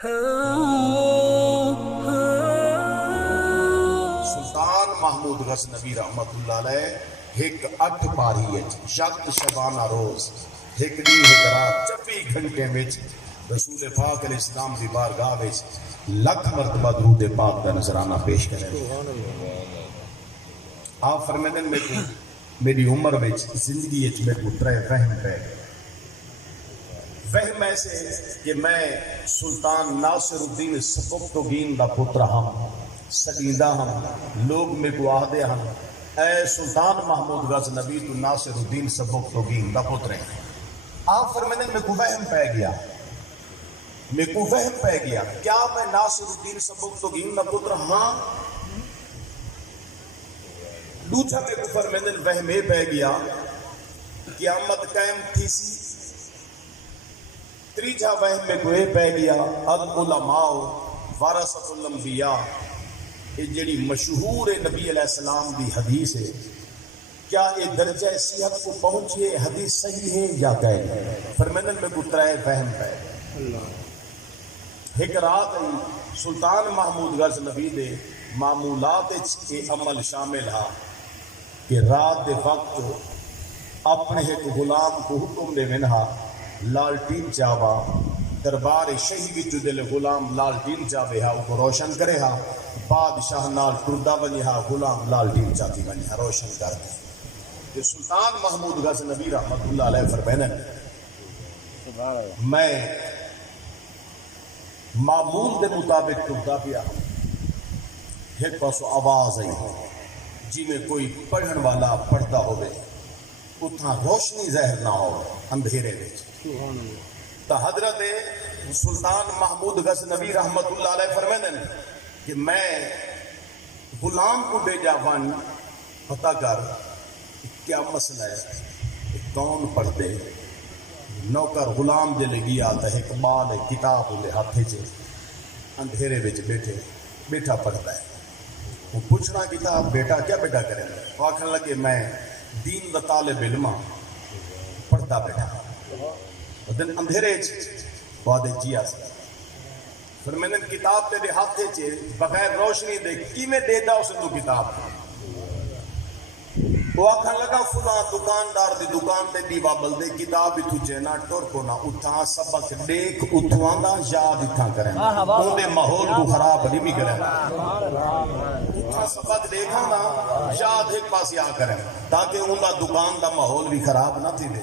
سلطان محمود غزنوی رحمت اللہ علیہ ایک 8 پاری یت شبانہ روز ایک دی ایک رات 24 گھنٹے وچ رسول پاک علیہ السلام دی بارگاہ وچ لکھ مرتبہ درود پاک دا نذرانہ پیش کرے. آپ فرمائیں میری عمر وچ زندگی وچ میرے کو 3 وہم پہ گئے. وہم ایسے کہ میں سلطان ناصر الدین سبکتگین دا پتر ہم سگیندہ ہم لوگ میں کو آہدے ہم اے سلطان محمود غزنوی تو ناصر الدین سبکتگین دا پتر ہیں. آپ فرمائیں میں کو وہم پہ گیا کیا میں ناصر الدین سبکتگین دا پتر ہاں. دوسرا میں کو فرمائیں وہم پہ گیا قیامت قائم تھی سی. تریجا وہم میں کوئی پہ گیا العلماء ورثۃ الانبیاء، یہ جڑی مشہور نبی علیہ السلام دی حدیث ہے، کیا یہ درجہ صحت کو پہنچے حدیث صحیح ہے یا غیر ہے. فرمائیں میں کو 3 وہم پہ گیا. ایک رات سلطان محمود غزنوی دے معمولات یہ عمل شامل ہے کہ رات دے وقت اپنے ایک غلام کو حکم دے ونہا لالٹین چاوا دربار شہی کی دل غلام لالٹین چاوے ہا وہ روشن کرے ہا بادشاہ نال ٹردا بنی ہا غلام لالٹین چاتی بنی ہا روشن کر دے. کہ سلطان محمود غزنوی رحمت اللہ علیہ فرمائیں میں معمول دے مطابق ٹردا پیا ایک پاسو آواز آئی جی میں کوئی پڑھن والا پڑھتا ہوئے اتنا روشنی ظاہر نہ ہو اندھیرے وچ. تو حضرت سلطان محمود غزنوی رحمت اللہ علیہ فرمائیں کہ میں غلام کو بھیجا ون پتہ کر کیا مسئلہ ہے کون پڑھ دے. نوکر غلام دے لگی آتا ہے اقبال کتاب لے ہاتھے چے اندھیرے وچ بیٹھا پڑھتا ہے. وہ پوچھنا کتاب بیٹا کیا بیٹا کرے وہ آکھنے لگے میں دین دا طالب علم پڑھتا بیٹھا دن اندھیرے وعدے جیا سے. پھر میں نے کتاب تے دے ہاتھے چے بغیر روشنی دے کی میں دے دا اسے تو کتاب وہ آکھن لگا فلاں دکاندار دی دکان تے دیوا بل دے کتاب ہی تجھے نہ ٹور کو نہ اٹھا سبق دیکھ اتھواں دا یاد اتھاں کریں ان دے ماحول کو خراب نہیں بھی کریں اتھاں سبق دیکھا نا یاد ایک پاس یا کریں تاکہ ان دا دکان دا ماحول بھی خراب نہ تھی دے.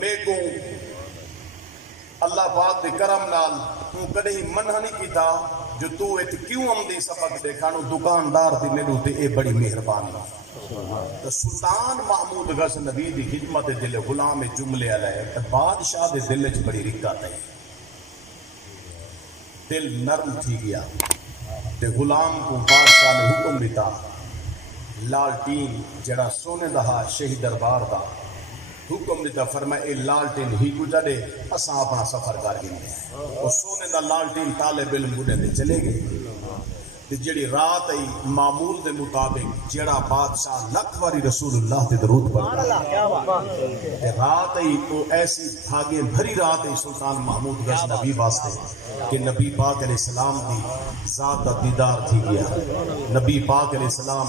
میں کو اللہ پاک دے کرم نال تو کدے ہی منع نہیں کیتا جو تو ایت کیوں دی سبق دیکھا نو دکاندار دی میرے تے اے بڑی مہربانی. تو سلطان محمود غزنوی دی خدمت دل غلام جملے علیہ بادشاہ دے دل وچ بڑی رکت ہے. دل نرم تھی گیا تے غلام کو بادشاہ نے حکم دیتا لالٹین جڑا سونے دا شہی دربار دا حکم دیتا فرمائے اے لالٹین ہی کو جڑے اساں اپنا سفر کر گئے اور سونے دا لالٹین طالب علم گڈے دے چلے گئے. جڑی رات آئی معمول دے مطابق جڑا بادشاہ لکھ واری رسول اللہ دے درود پڑھتا رات آئی تو ایسی بھاگے بھری رات آئی سلطان محمود غزنوی واسطے کہ نبی پاک علیہ السلام دی ذات دا دیدار تھی گیا. نبی پاک علیہ السلام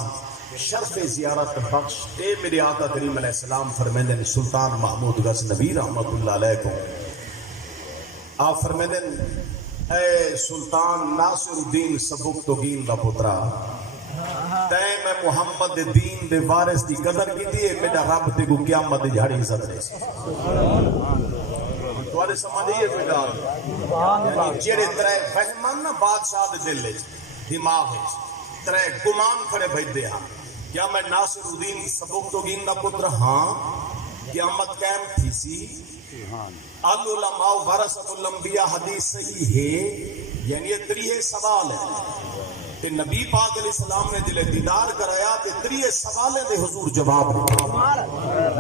شرف زیارت بخش تے میرے آقا کریم علیہ السلام فرمیندن سلطان محمود غزنوی رحمت اللہ علیہ کو آپ فرمیندن اے سلطان ناصر الدین سبکتگین دا پترا تے میں محمد دین دے وارث دی قدر کی دی میرا رب تے کو قیامت دی جھاڑی عزت رہے سی. توارے سمجھئے کوئی گال یعنی جیڑے 3 فہمان نا بادشاہ دے دل لے دماغ ہے 3 گمان کھڑے بھائی دے ہاں کیا میں ناصر الدین سبکتگین دا پتر ہاں قیامت قائم تھی سی. العلماء ورثۃ الانبیاء حدیث صحیح ہے یعنی یہ 3 سوال ہے کہ نبی پاک علیہ السلام نے دل دیدار کرایا کہ 3 سوالیں دے حضور جواب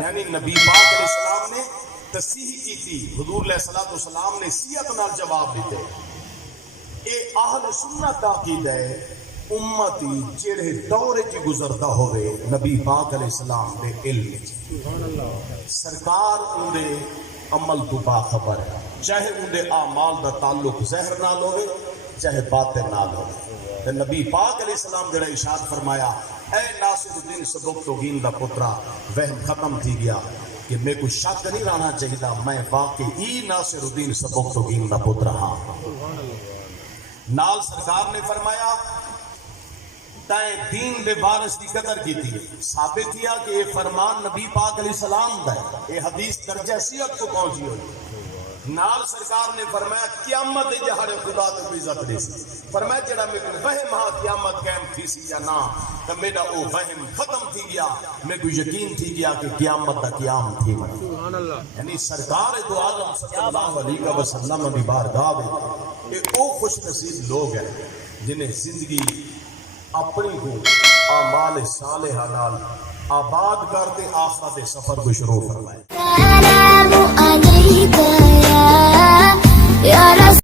یعنی نبی پاک علیہ السلام نے تصحیح کی تھی حضور علیہ السلام نے سیت نال جواب دیتے. اے اہل سنت دا عقیدہ ہے امتی جڑے دور چ گزرتا ہوئے نبی پاک علیہ السلام دے علم سرکار اون دے عمل تو باخبر ہے. چاہے اندے اعمال دا تعلق ظاہر نال ہوئے چاہے باطن نال ہوئے۔ تے نبی پاک علیہ السلام جڑا ارشاد فرمایا اے ناصر الدین سبکتگین دا پترا وہم ختم تھی گیا کہ میں کو شک نہیں رہنا چاہیے میں واقعی ناصر الدین سبکتگین دا پترا ہاں۔ نال سرکار نے فرمایا تائیں دین دے وارث کی قدر کی تھی، ثابت کیا کہ یہ فرمان نبی پاک علیہ السلام دا ہے، یہ حدیث درجہ صحت کو پہنچی ہوئی۔ نال سرکار نے فرمایا قیامت دے جہاڑے خدا تے کوئی عزت دے سی، فرمایا جڑا میں کو وہم ہاں قیامت قائم تھی سی یا نہ، تو میرا او وہم ختم تھی گیا، میں کو یقین تھی گیا کہ قیامت دا قیام تھی۔ سبحان اللہ، یعنی سرکار دو عالم صلی اللہ علیہ وسلم کی بارگاہ میں یہ او خوش نصیب لوگ ہیں جنہیں زندگی اپنی کو اعمال صالحہ نال آباد کرتے آخرت دے سفر کو شروع فرمائے۔